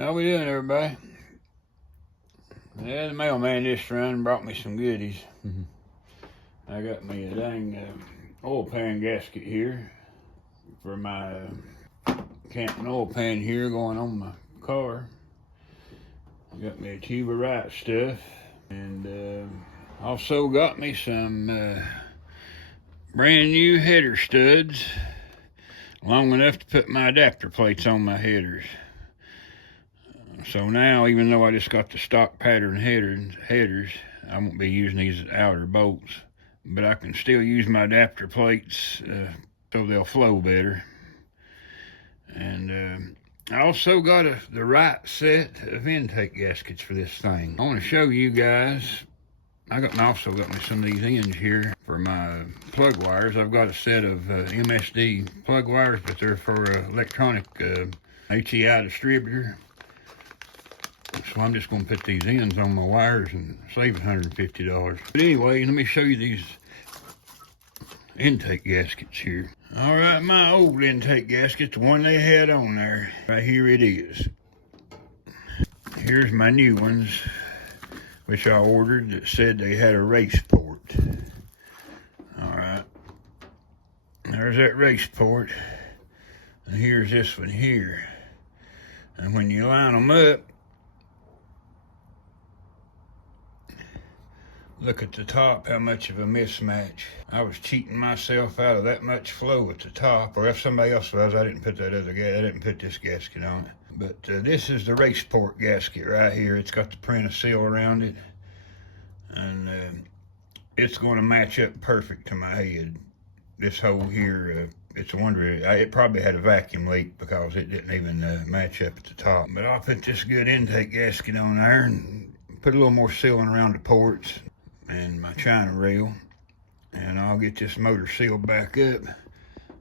How we doing, everybody? Yeah, the mailman this run brought me some goodies. I got me a dang oil pan gasket here for my CANTON oil pan here going on my car. I got me a tube of right stuff, and also got me some brand new header studs, long enough to put my adapter plates on my headers. So now, even though I just got the stock pattern headers, I won't be using these outer bolts, but I can still use my adapter plates so they'll flow better. And I also got the right set of intake gaskets for this thing. I want to show you guys. I also got me some of these ends here for my plug wires. I've got a set of MSD plug wires, but they're for electronic HEI distributor. So I'm just going to put these ends on my wires and save $150. But anyway, let me show you these intake gaskets here. All right, my old intake gasket, the one they had on there. Right here it is. Here's my new ones, which I ordered, that said they had a race port. All right. There's that race port. And here's this one here. And when you line them up, look at the top, how much of a mismatch. I was cheating myself out of that much flow at the top, or if somebody else was, I didn't put that other gasket, I didn't put this gasket on it. But this is the race port gasket right here. It's got the print of seal around it, and it's going to match up perfect to my head. This hole here, it's a wonder, it probably had a vacuum leak because it didn't even match up at the top. But I'll put this good intake gasket on there and put a little more sealing around the ports and my China rail, and I'll get this motor sealed back up.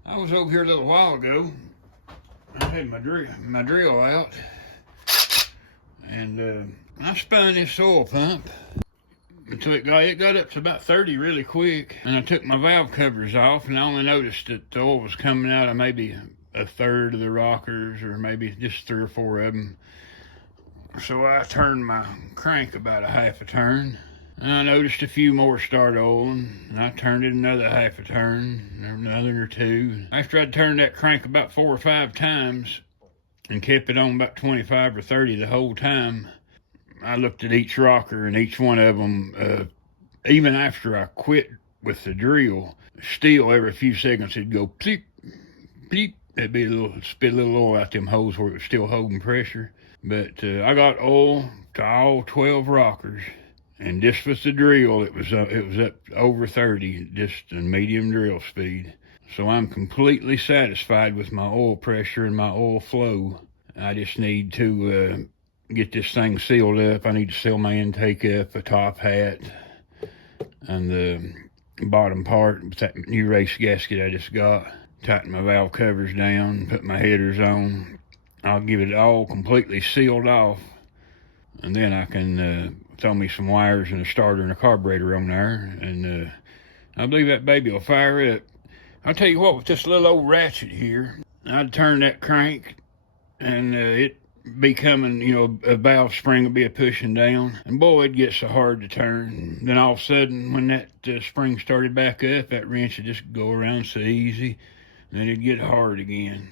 I was over here a little while ago. I had my drill out, and I spun this oil pump until it got up to about 30 really quick, and I took my valve covers off, and I only noticed that the oil was coming out of maybe a third of the rockers, or maybe just 3 or 4 of them. So I turned my crank about a half a turn. And I noticed a few more start oiling, and I turned it another half a turn, another or 2. After I'd turned that crank about 4 or 5 times and kept it on about 25 or 30 the whole time, I looked at each rocker, and each one of them, even after I quit with the drill, still every few seconds it'd go pleep, pleep. It'd be spit a little oil out them holes where it was still holding pressure. But I got oil to all 12 rockers. And just with the drill, it was up over 30, just in medium drill speed. So I'm completely satisfied with my oil pressure and my oil flow. I just need to get this thing sealed up. I need to seal my intake up, a top hat, and the bottom part with that new race gasket I just got. Tighten my valve covers down, put my headers on. I'll give it all completely sealed off, and then I can throw me some wires and a starter and a carburetor on there, and I believe that baby will fire up. I'll tell you what, with this little old ratchet here, I'd turn that crank, and it be coming, a valve spring would be a pushing down, and boy, it gets so hard to turn. And then all of a sudden, when that spring started back up, that wrench would just go around so easy, and then it'd get hard again.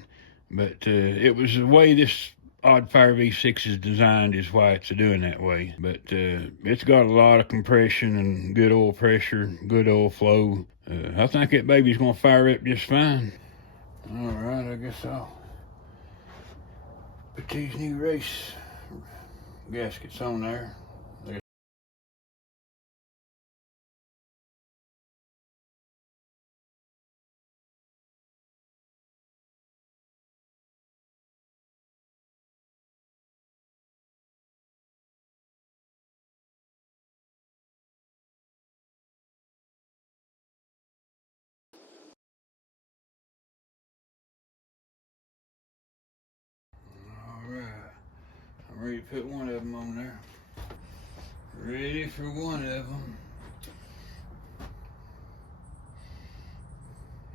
But it was the way this Oddfire V6 is designed is why it's doing that way. But it's got a lot of compression and good oil pressure, good oil flow. I think that baby's gonna fire up just fine. All right, I guess I'll put these new race gaskets on there. All right, I'm ready to put one of them on there. Ready for one of them.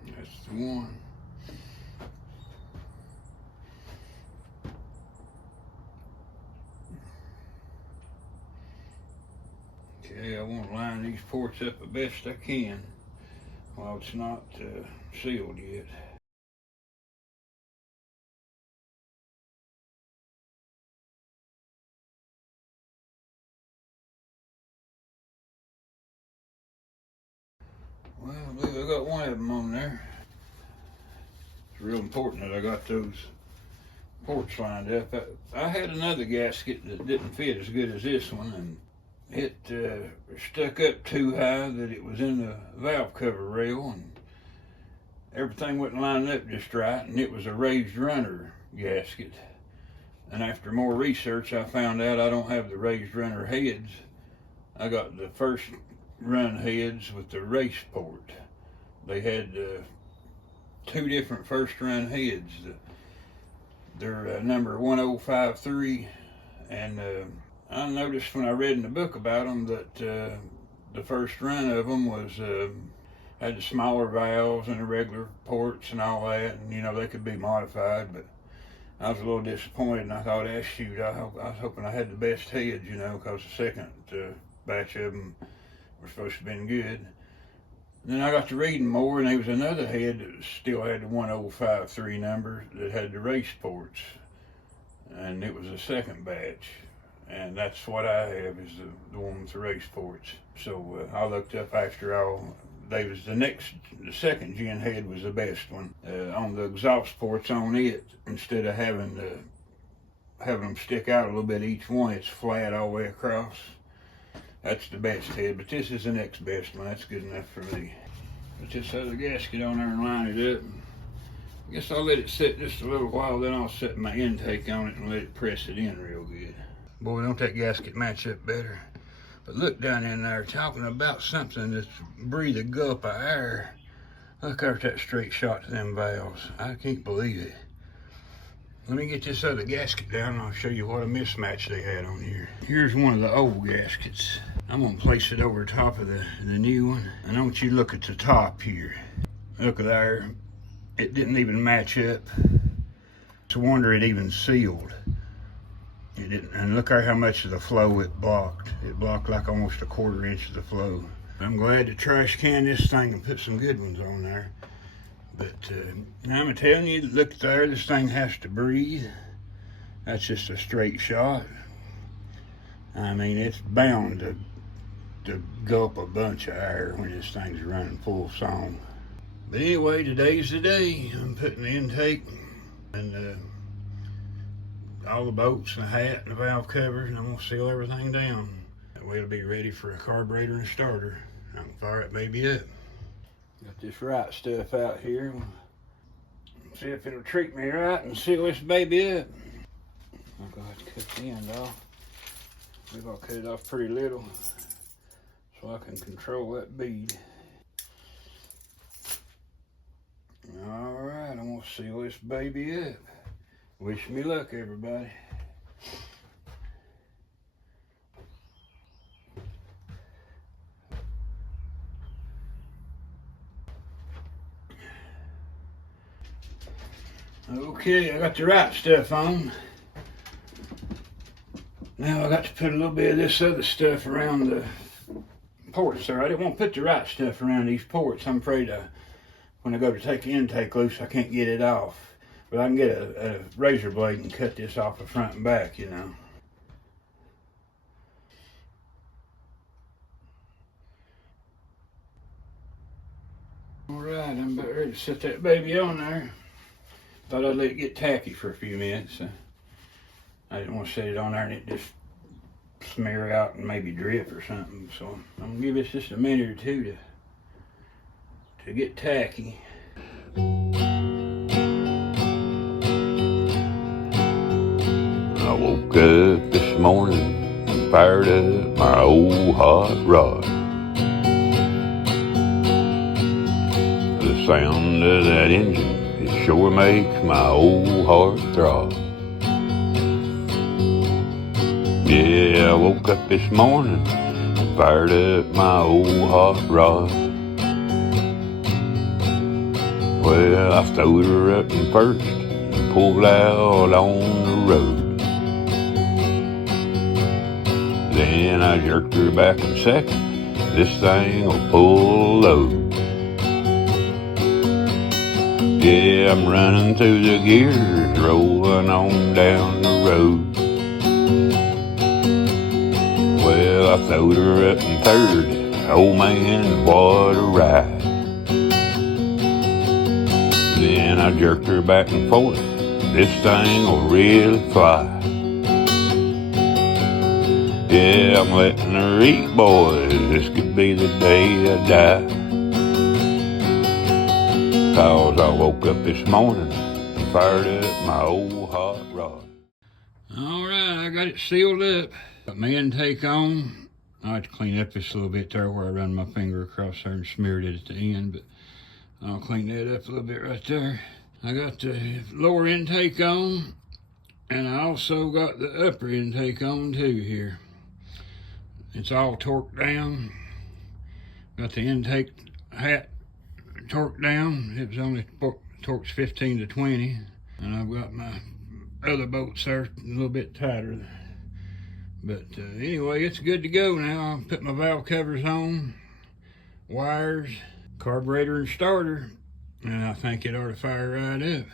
That's the one. Okay, I want to line these ports up the best I can while it's not sealed yet. Well, I believe I got one of them on there. It's real important that I got those ports lined up. I had another gasket that didn't fit as good as this one, and it stuck up too high that it was in the valve cover rail, and everything wasn't lining up just right, and it was a raised runner gasket. And after more research, I found out I don't have the raised runner heads. I got the first run heads with the race port. They had two different first run heads. They're number 1053, and I noticed when I read in the book about them that the first run of them was had the smaller valves and the regular ports and all that, and you know, they could be modified, but I was a little disappointed, and I thought, shoot, I was hoping I had the best heads, you know, because the second batch of them were supposed to have been good. Then I got to reading more, and there was another head that still had the 1053 number that had the race ports, and it was the second batch, and that's what I have, is the one with the race ports. So I looked up after all. They was the second gen head was the best one. On the exhaust ports on it, instead of having them stick out a little bit each one, it's flat all the way across. That's the best head, but this is the next best one. That's good enough for me. Put this other gasket on there and line it up. I guess I'll let it sit just a little while, then I'll set my intake on it and let it press it in real good. Boy, don't that gasket match up better. But look down in there, talking about something that's breathe a gulp of air. Look, there's that straight shot to them valves. I can't believe it. Let me get this other gasket down and I'll show you what a mismatch they had on here. Here's one of the old gaskets. I'm gonna place it over top of the new one. And I want you to look at the top here. Look at there, it didn't even match up. It's a wonder it even sealed. It didn't, and look at how much of the flow it blocked. It blocked like almost a 1/4 inch of the flow. I'm glad to trash can this thing and put some good ones on there. But I'm telling you, look there, this thing has to breathe. That's just a straight shot. I mean, it's bound to gulp a bunch of air when this thing's running full song. But anyway, today's the day. I'm putting the intake and all the bolts and the hat and the valve covers, and I'm gonna seal everything down. That way it'll be ready for a carburetor and starter. I can fire it baby up. Got this right stuff out here. See if it'll treat me right and seal this baby up. I'm gonna have to cut the end off. Maybe I'll cut it off pretty little so I can control that bead. All right, I'm gonna seal this baby up. Wish me luck, everybody. Okay, I got the right stuff on. Now I got to put a little bit of this other stuff around the ports there. I didn't want to put the right stuff around these ports. I'm afraid when I go to take the intake loose, I can't get it off. But I can get a razor blade and cut this off the front and back, you know. All right, I'm about ready to set that baby on there. Thought I'd let it get tacky for a few minutes. I didn't want to set it on there and it just smear out and maybe drip or something. So I'm gonna give this just a minute or two to get tacky. I woke up this morning and fired up my old hot rod. The sound of that engine, it sure makes my old heart throb. Yeah, I woke up this morning and fired up my old hot rod. Well, I stowed her up in first and pulled out on the road. Then I jerked her back in second. This thing will pull a load. Yeah, I'm running through the gears, rolling on down the road. Well, I throwed her up in third. Oh man, what a ride. Then I jerked her back and forth. This thing will really fly. Yeah, I'm letting her eat, boys. This could be the day I die. 'Cause I woke up this morning and fired up my old hot rod. All right, I got it sealed up. Got my intake on. I have to clean up this a little bit there where I run my finger across there and smeared it at the end, but I'll clean that up a little bit right there. I got the lower intake on, and I also got the upper intake on too here. It's all torqued down. Got the intake hat torqued down. It was only torques 15 to 20. And I've got my other bolts there a little bit tighter. But anyway, it's good to go now. I'll put my valve covers on, wires, carburetor and starter, and I think it ought to fire right up.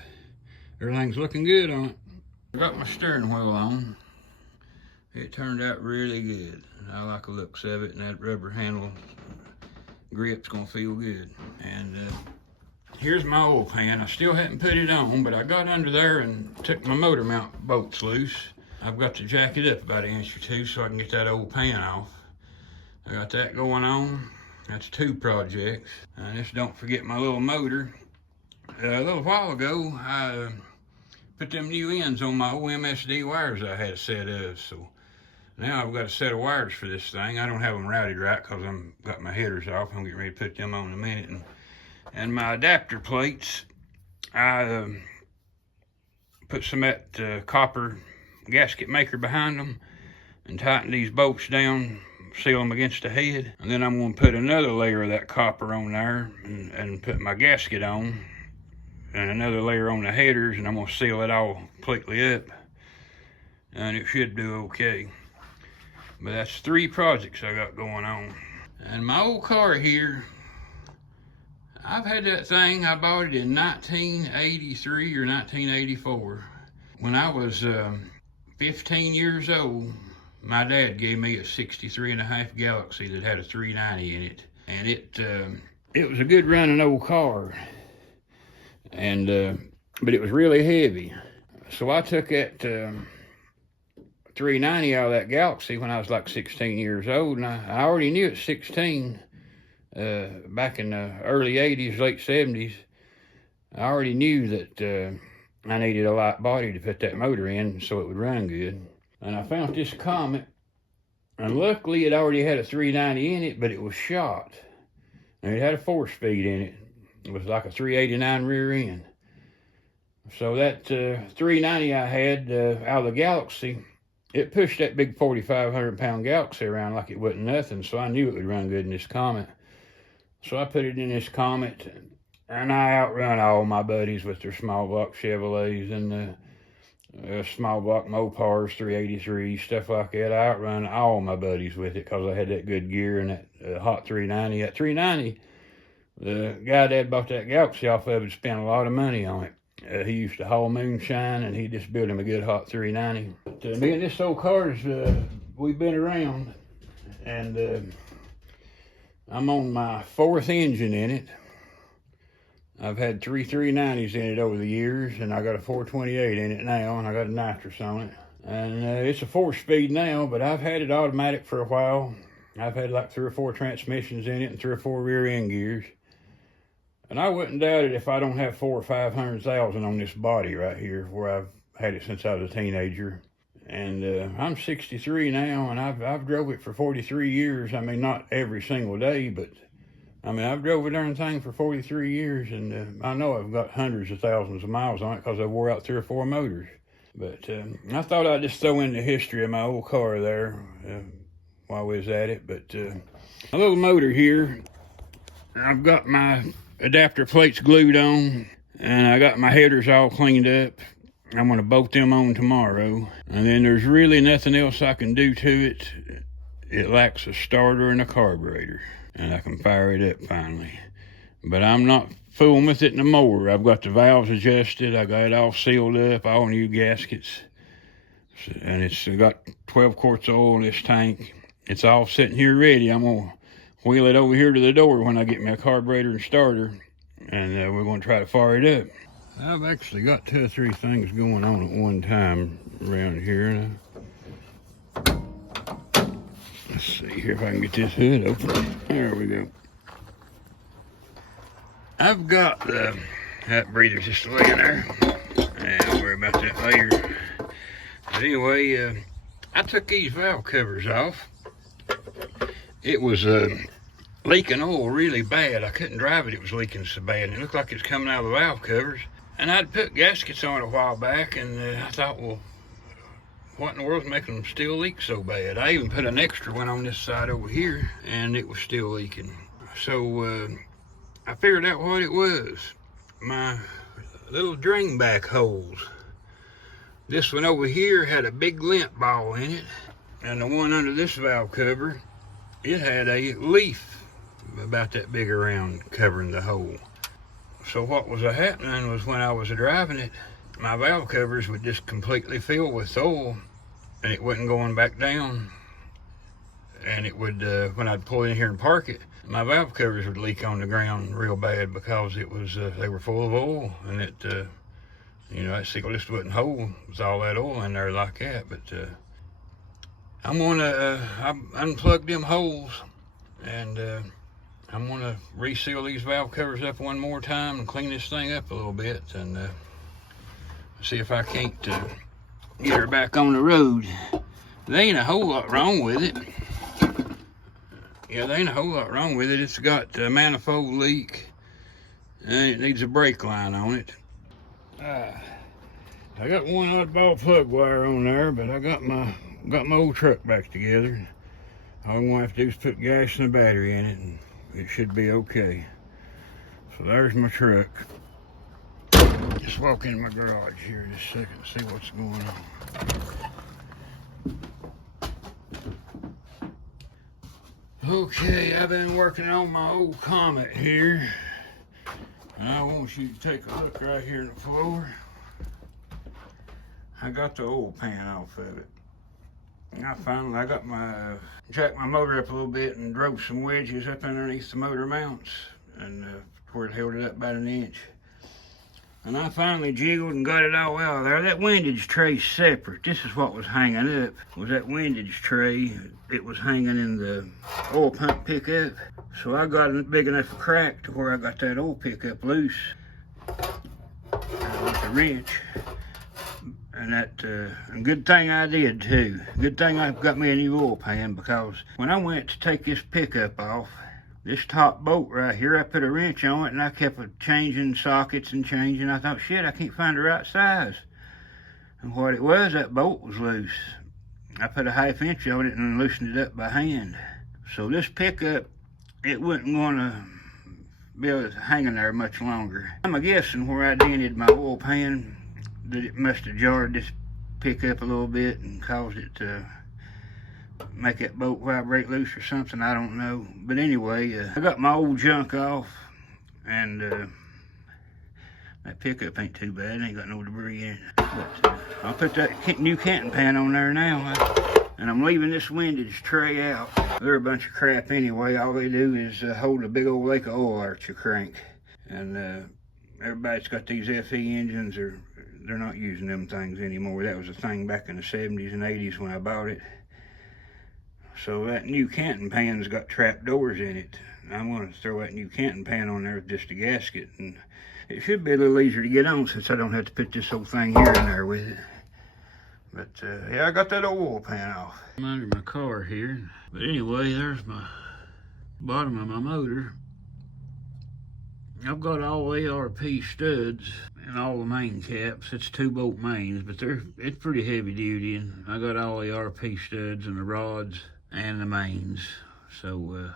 Everything's looking good on it. I got my steering wheel on. It turned out really good. I like the looks of it, and that rubber handle grip's gonna feel good. And here's my oil pan. I still hadn't put it on, but I got under there and took my motor mount bolts loose. I've got to jack it up about 1 inch or 2 so I can get that old pan off. I got that going on. That's 2 projects. And just don't forget my little motor. A little while ago, I put them new ends on my old MSD wires I had a set of. So now I've got a set of wires for this thing. I don't have them routed right because I've got my headers off. I'm getting ready to put them on in a minute. And my adapter plates, I put some of that copper gasket maker behind them and tighten these bolts down, seal them against the head. And then I'm going to put another layer of that copper on there and put my gasket on, and another layer on the headers, and I'm going to seal it all completely up. And it should do okay. But that's 3 projects I got going on. And my old car here, I've had that thing. I bought it in 1983 or 1984. When I was 15 years old, my dad gave me a 63.5 Galaxy that had a 390 in it. And it was a good running old car. And but it was really heavy. So I took that 390 out of that Galaxy when I was like 16 years old, and I already knew at 16, back in the early 80s, late 70s, I already knew that I needed a light body to put that motor in so it would run good. And I found this Comet, and luckily it already had a 390 in it, but it was shot. And it had a 4-speed in it. It was like a 389 rear end. So that 390 I had out of the Galaxy, it pushed that big 4,500 pound Galaxy around like it wasn't nothing, so I knew it would run good in this Comet. So I put it in this Comet, and I outrun all my buddies with their small block Chevrolets and small block Mopars, 383, stuff like that. I outrun all my buddies with it because I had that good gear and that hot 390. That 390, the guy that bought that Galaxy off of had spent a lot of money on it. He used to haul moonshine, and he just built him a good hot 390. But, me and this old car's, we've been around, and I'm on my 4th engine in it. I've had 3 390s in it over the years, and I got a 428 in it now, and I got a nitrous on it. And it's a 4-speed now, but I've had it automatic for a while. I've had like 3 or 4 transmissions in it and 3 or 4 rear end gears. And I wouldn't doubt it if I don't have 400,000 or 500,000 on this body right here, where I've had it since I was a teenager. And I'm 63 now, and I've drove it for 43 years. I mean, not every single day, but I mean, I've drove a darn thing for 43 years, and I know I've got hundreds of thousands of miles on it because I wore out 3 or 4 motors. But I thought I'd just throw in the history of my old car there while we was at it. But a little motor here, I've got my adapter plates glued on, and I got my headers all cleaned up. I'm going to bolt them on tomorrow, and then there's really nothing else I can do to it it lacks a starter and a carburetor, and I can fire it up finally. But I'm not fooling with it no more. I've got the valves adjusted. I got it all sealed up, all new gaskets. And it's got 12 quarts of oil in this tank. It's all sitting here ready. I'm going to wheel it over here to the door when I get me a carburetor and starter. And we're going to try to fire it up. I've actually got 2 or 3 things going on at one time around here. Let's see here if I can get this hood open. There we go. I've got that breather just laying there. Don't worry about that later. But anyway, I took these valve covers off. It was leaking oil really bad. I couldn't drive it. It was leaking so bad. It looked like it was coming out of the valve covers. And I'd put gaskets on it a while back, and I thought, well, what in the world's making them still leak so bad? I even put an extra one on this side over here, and it was still leaking. So I figured out what it was. My little drain back holes. This one over here had a big lint ball in it, and the one under this valve cover, it had a leaf about that big around covering the hole. So what was happening was when I was driving it, my valve covers would just completely fill with oil, and it wasn't going back down. And it would, when I'd pull in here and park it, my valve covers would leak on the ground real bad because it was, they were full of oil, and it, you know, that single just wouldn't hold with all that oil in there like that. But I'm gonna, I unplug them holes, and I'm gonna reseal these valve covers up one more time and clean this thing up a little bit, and see if I can't get her back on the road. There ain't a whole lot wrong with it. Yeah, there ain't a whole lot wrong with it. It's got a manifold leak, and it needs a brake line on it. I got one oddball plug wire on there, but I got my old truck back together. All I'm gonna have to do is put gas and a battery in it, and it should be okay. So there's my truck. Just walk in my garage here just a second, see what's going on. Okay, I've been working on my old Comet here. And I want you to take a look right here on the floor. I got the oil pan off of it. And I got jacked my motor up a little bit and drove some wedges up underneath the motor mounts, and where it held it up about 1 inch. And I finally jiggled and got it all out of there. That windage tray's separate. This is what was hanging up, was that windage tray. It was hanging in the oil pump pickup. So I got a big enough crack to where I got that oil pickup loose with a wrench. And that, a good thing I did too. Good thing I got me a new oil pan, because when I went to take this pickup off, this top bolt right here, I put a wrench on it, and I kept changing sockets and changing. I thought, shit, I can't find the right size. And what it was, that bolt was loose. I put a 1/2 inch on it and loosened it up by hand. So this pickup, it wasn't gonna be able to hang in there much longer. I'm guessing where I dented my oil pan, that it must have jarred this pickup a little bit and caused it to make that bolt vibrate loose or something. I don't know. But anyway, I got my old junk off, and that pickup ain't too bad. It ain't got no debris in it. But I'll put that new Canton pan on there now, and I'm leaving this windage tray out. They're a bunch of crap anyway. All they do is hold a big old lake of oil out your crank. And everybody that's got these FE engines, they're not using them things anymore. That was a thing back in the 70s and 80s when I bought it. So that new Canton pan's got trap doors in it. I'm going to throw that new Canton pan on there with just a gasket, and it should be a little easier to get on since I don't have to put this whole thing here and there with it. But yeah, I got that oil pan off. I'm under my car here. But anyway, there's my bottom of my motor. I've got all ARP studs and all the main caps. It's 2-bolt mains, but it's pretty heavy duty, and I got all the ARP studs and the rods and the mains. So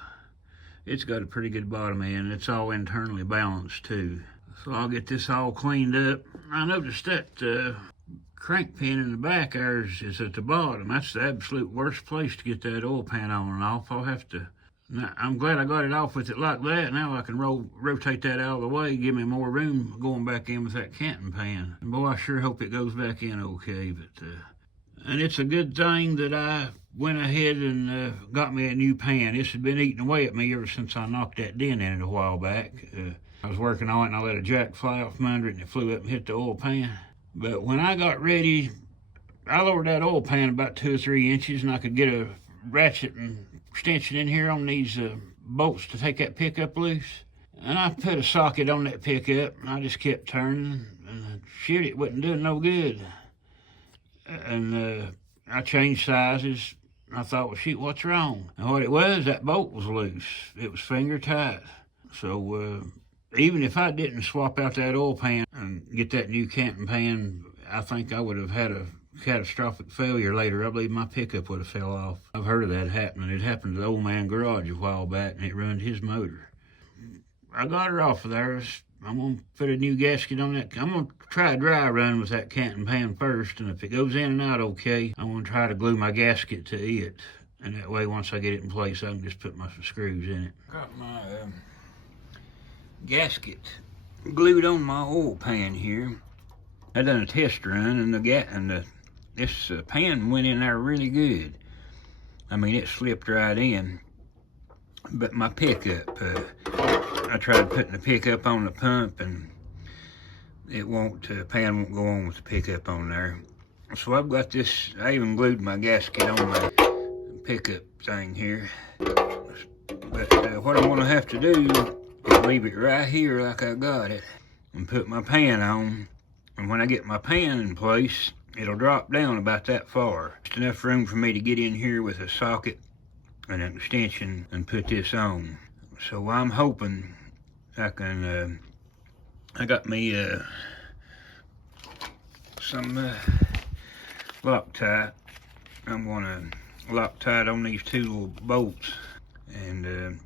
it's got a pretty good bottom end. It's all internally balanced too. So I'll get this all cleaned up. I noticed that crank pin in the back there is at the bottom. That's the absolute worst place to get that oil pan on and off. I'll have to. I'm glad I got it off with it like that. Now I can rotate that out of the way, give me more room going back in with that Canton pan. And boy, I sure hope it goes back in okay. But and it's a good thing that I went ahead and got me a new pan. This had been eating away at me ever since I knocked that dent in it a while back. I was working on it and I let a jack fly off from under it and it flew up and hit the oil pan. But when I got ready, I lowered that oil pan about 2 or 3 inches, and I could get a ratchet and extension in here on these bolts to take that pickup loose. And I put a socket on that pickup, and I just kept turning, and shit, it wasn't doing no good. And I changed sizes. I thought, well, shit, what's wrong? And what it was, that bolt was loose. It was finger tight. So even if I didn't swap out that oil pan and get that new Canton pan, I think I would have had a catastrophic failure later. I believe my pickup would have fell off. I've heard of that happening. It happened to the old man garage a while back, and it ruined his motor. I got her off of there. I'm going to put a new gasket on that. I'm going to try a dry run with that Canton pan first, and if it goes in and out okay, I'm going to try to glue my gasket to it. And that way, once I get it in place, I can just put my screws in it. Got my gasket glued on my oil pan here. I done a test run, and this pan went in there really good. I mean, it slipped right in. But my pickup, I tried putting the pickup on the pump, and it won't. Pan won't go on with the pickup on there. So I've got this. I even glued my gasket on my pickup thing here. But what I'm gonna have to do is leave it right here like I got it, and put my pan on. And when I get my pan in place, it'll drop down about that far. Just enough room for me to get in here with a socket and an extension and put this on. So I'm hoping I can, I got me some Loctite. I'm gonna Loctite on these 2 little bolts and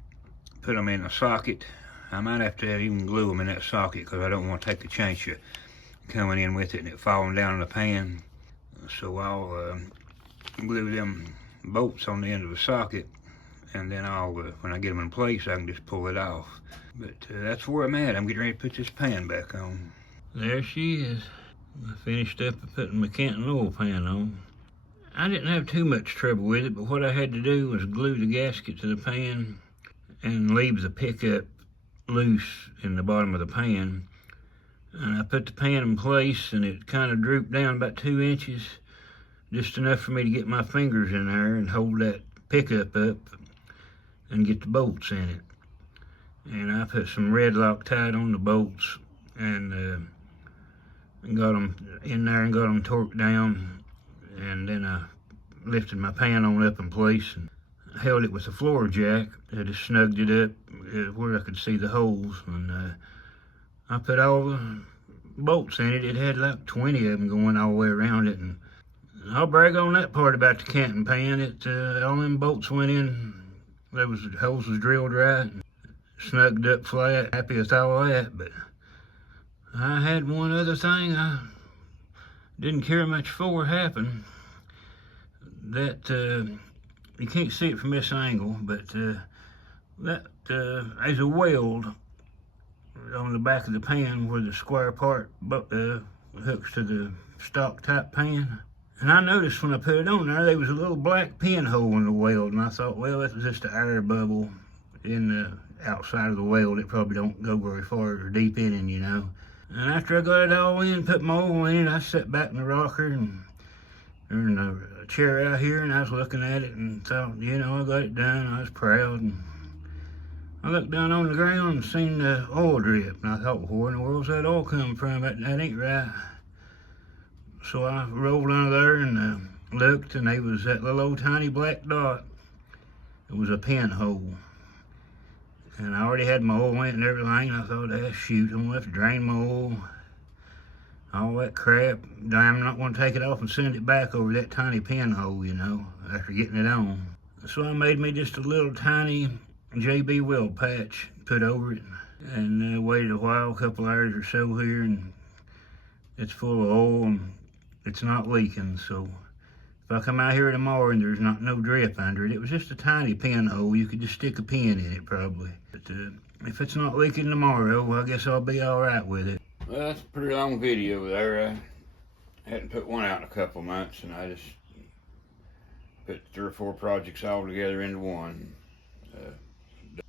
put them in a socket. I might have to even glue them in that socket because I don't want to take the chance of coming in with it and it falling down in the pan. So I'll glue them bolts on the end of the socket, and then I'll, when I get them in place, I can just pull it off. But that's where I'm at. I'm getting ready to put this pan back on. There she is. I finished up putting my Canton oil pan on. I didn't have too much trouble with it, but what I had to do was glue the gasket to the pan and leave the pickup loose in the bottom of the pan. And I put the pan in place, and it kind of drooped down about 2 inches, just enough for me to get my fingers in there and hold that pickup up and get the bolts in it. And I put some red Loctite on the bolts and got them in there and got them torqued down. And then I lifted my pan on up in place and held it with a floor jack. I just snugged it up where I could see the holes, and I put all the bolts in it. It had like 20 of them going all the way around it, and I'll brag on that part about the Canton pan. All them bolts went in. The holes was drilled right, and snugged up flat. Happy with all that. But I had one other thing I didn't care much for happen. That you can't see it from this angle, but there's a weld on the back of the pan where the square part hooks to the stock type pan. And I noticed when I put it on there was a little black pinhole in the weld, and I thought, well, that was just an air bubble in the outside of the weld. It probably don't go very far or deep in it, you know. And after I got it all in, put my oil in it, I sat back in the rocker and in a chair out here, and I was looking at it and thought, you know, I got it done. I was proud. And I looked down on the ground and seen the oil drip, and I thought, where in the world's that oil coming from? That ain't right. So I rolled under there and looked, and there was that little old tiny black dot. It was a pinhole. And I already had my oil in it and everything, and I thought, shoot, I'm gonna have to drain my oil. All that crap. I'm not gonna take it off and send it back over that tiny pinhole, you know, after getting it on. So I made me just a little tiny JB weld patch, put over it, and waited a while, a couple hours or so here, and it's full of oil. And it's not leaking. So if I come out here tomorrow and there's not no drip under it, it was just a tiny pinhole. You could just stick a pin in it probably. But if it's not leaking tomorrow, well, I guess I'll be all right with it. Well, that's a pretty long video there. I hadn't put one out in a couple months, and I just put 3 or 4 projects all together into one.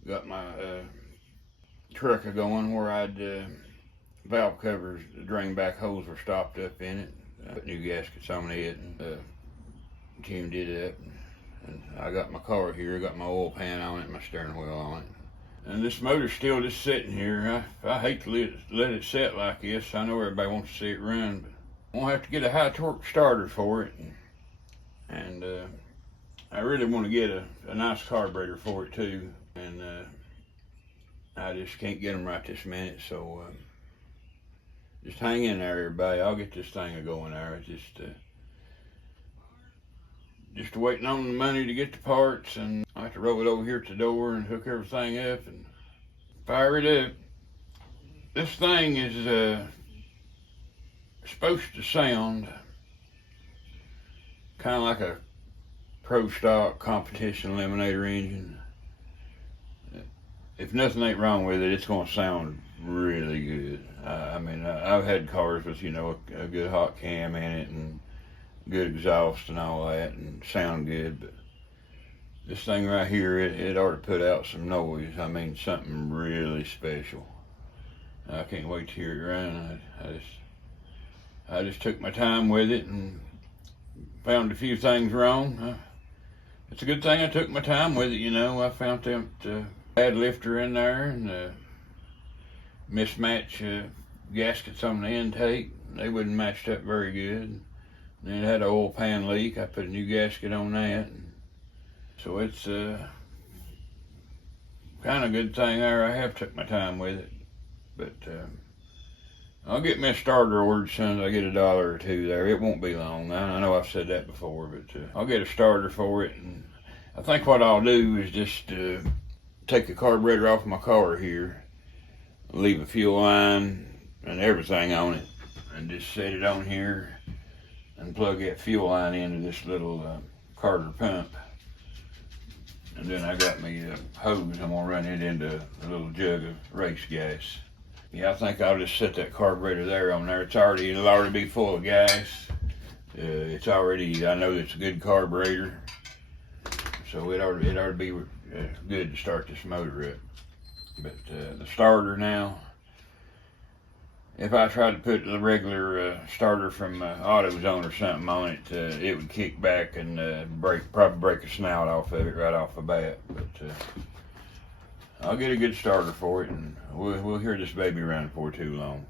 Got my truck going where I'd valve covers, the drain back holes were stopped up in it. Put new gaskets on it, and Jim did it. And I got my car here, got my oil pan on it, my steering wheel on it. And this motor's still just sitting here. I hate to let it sit like this. I know everybody wants to see it run, but I'm gonna have to get a high torque starter for it. And I really want to get a nice carburetor for it too. And I just can't get them right this minute. So just hang in there, everybody. I'll get this thing going there. It's just waiting on the money to get the parts, and I have to roll it over here to the door and hook everything up and fire it up. This thing is supposed to sound kind of like a pro stock competition eliminator engine. If nothing ain't wrong with it, it's gonna sound really good. I mean, I've had cars with, you know, a good hot cam in it and good exhaust and all that and sound good, but this thing right here, it ought to put out some noise. I mean, something really special. I can't wait to hear it run. I just took my time with it and found a few things wrong. It's a good thing I took my time with it, you know. I found that bad lifter in there and mismatch gaskets on the intake. They wouldn't matched up very good. Then it had an oil pan leak. I put a new gasket on that. So it's kind of a good thing there. I have took my time with it. But I'll get me a starter ordered as soon as I get $1 or $2 there. It won't be long. I know I've said that before, but I'll get a starter for it. And I think what I'll do is just take the carburetor off my car here, leave a fuel line and everything on it, and just set it on here and plug that fuel line into this little Carter pump. And then I got me a hose. I'm gonna run it into a little jug of race gas. Yeah, I think I'll just set that carburetor there on there. It'll already be full of gas. It's already, I know it's a good carburetor, so it ought to be good to start this motor up. But the starter now, if I tried to put the regular starter from AutoZone or something on it, it would kick back and probably break a snout off of it right off the bat. But I'll get a good starter for it, and we'll hear this baby run before too long.